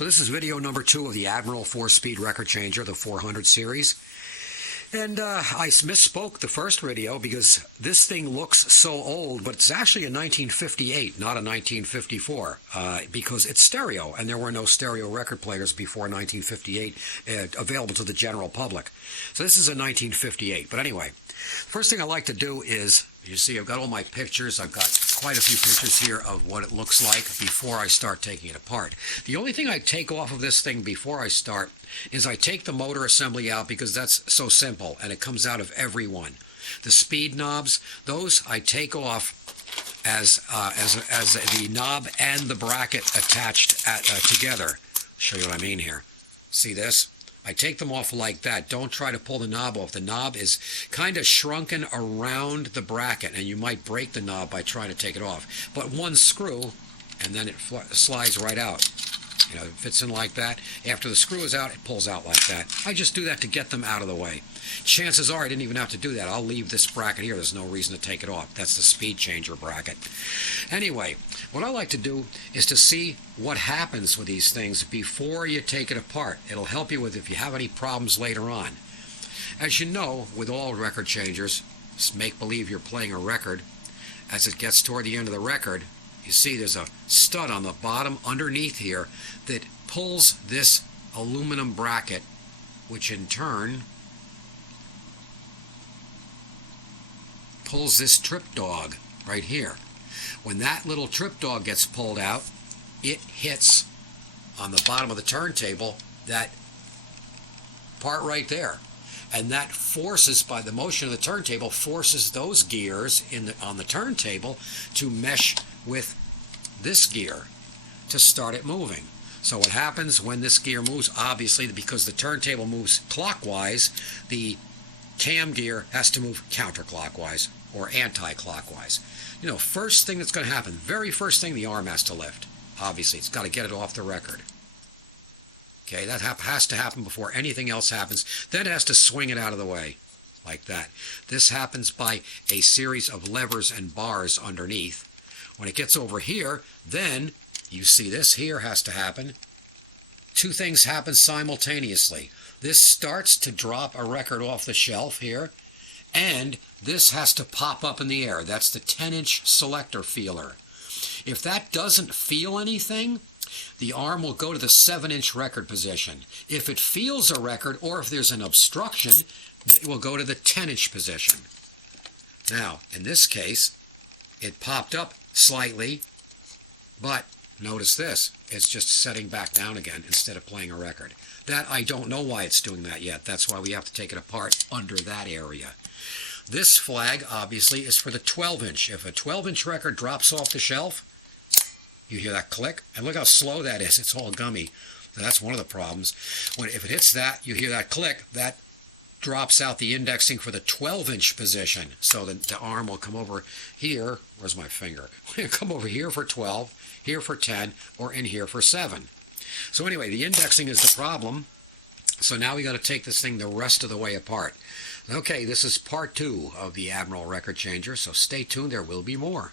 So this is video number 2 of the Admiral 4-speed record changer, the 400 series. And I misspoke the first video because this thing looks so old, but it's actually a 1958, not a 1954, because it's stereo, and there were no stereo record players before 1958 available to the general public. So this is a 1958. But anyway, first thing I like to do is, you see I've got all my pictures. I've got quite a few pictures here of what it looks like before I start taking it apart. The only thing I take off of this thing before I start is I take the motor assembly out because that's so simple and it comes out of every one. The speed knobs, those I take off as the knob and the bracket attached together. I'll show you what I mean here. See this? I take them off like that. Don't try to pull the knob off. The knob is kind of shrunken around the bracket, and you might break the knob by trying to take it off. But one screw, and then it slides right out. You know, it fits in like that. After the screw is out, it pulls out like that. I just do that to get them out of the way. Chances are I didn't even have to do that. I'll leave this bracket here. There's no reason to take it off. That's the speed changer bracket. Anyway, what I like to do is to see what happens with these things before you take it apart. It'll help you with if you have any problems later on. As you know, with all record changers, just make believe you're playing a record. As it gets toward the end of the record, you see there's a stud on the bottom underneath here that pulls this aluminum bracket, which in turn pulls this trip dog right here. When that little trip dog gets pulled out, it hits on the bottom of the turntable, that part right there. And that forces, by the motion of the turntable, forces those gears on the turntable to mesh with this gear to start it moving. So what happens when this gear moves, obviously because the turntable moves clockwise, the cam gear has to move counterclockwise or anti-clockwise. You know, first thing that's going to happen, very first thing, the arm has to lift. Obviously, it's got to get it off the record. Okay, that has to happen before anything else happens. Then it has to swing it out of the way, like that. This happens by a series of levers and bars underneath. When it gets over here, then you see this here has to happen. Two things happen simultaneously. This starts to drop a record off the shelf here, and this has to pop up in the air. That's the 10-inch selector feeler. If that doesn't feel anything, the arm will go to the 7-inch record position. If it feels a record, or if there's an obstruction, it will go to the 10-inch position. Now, in this case, it popped up slightly, but notice this. It's just setting back down again instead of playing a record. That, I don't know why it's doing that yet. That's why we have to take it apart under that area. This flag, obviously, is for the 12-inch. If a 12-inch record drops off the shelf, you hear that click, and look how slow that is. It's all gummy. So that's one of the problems. If it hits that, you hear that click. That drops out the indexing for the 12-inch position. So the arm will come over here. Where's my finger? It'll come over here for 12, here for 10, or in here for 7. So anyway, the indexing is the problem. So now we got to take this thing the rest of the way apart. Okay, this is part 2 of the Admiral record changer, so stay tuned. There will be more.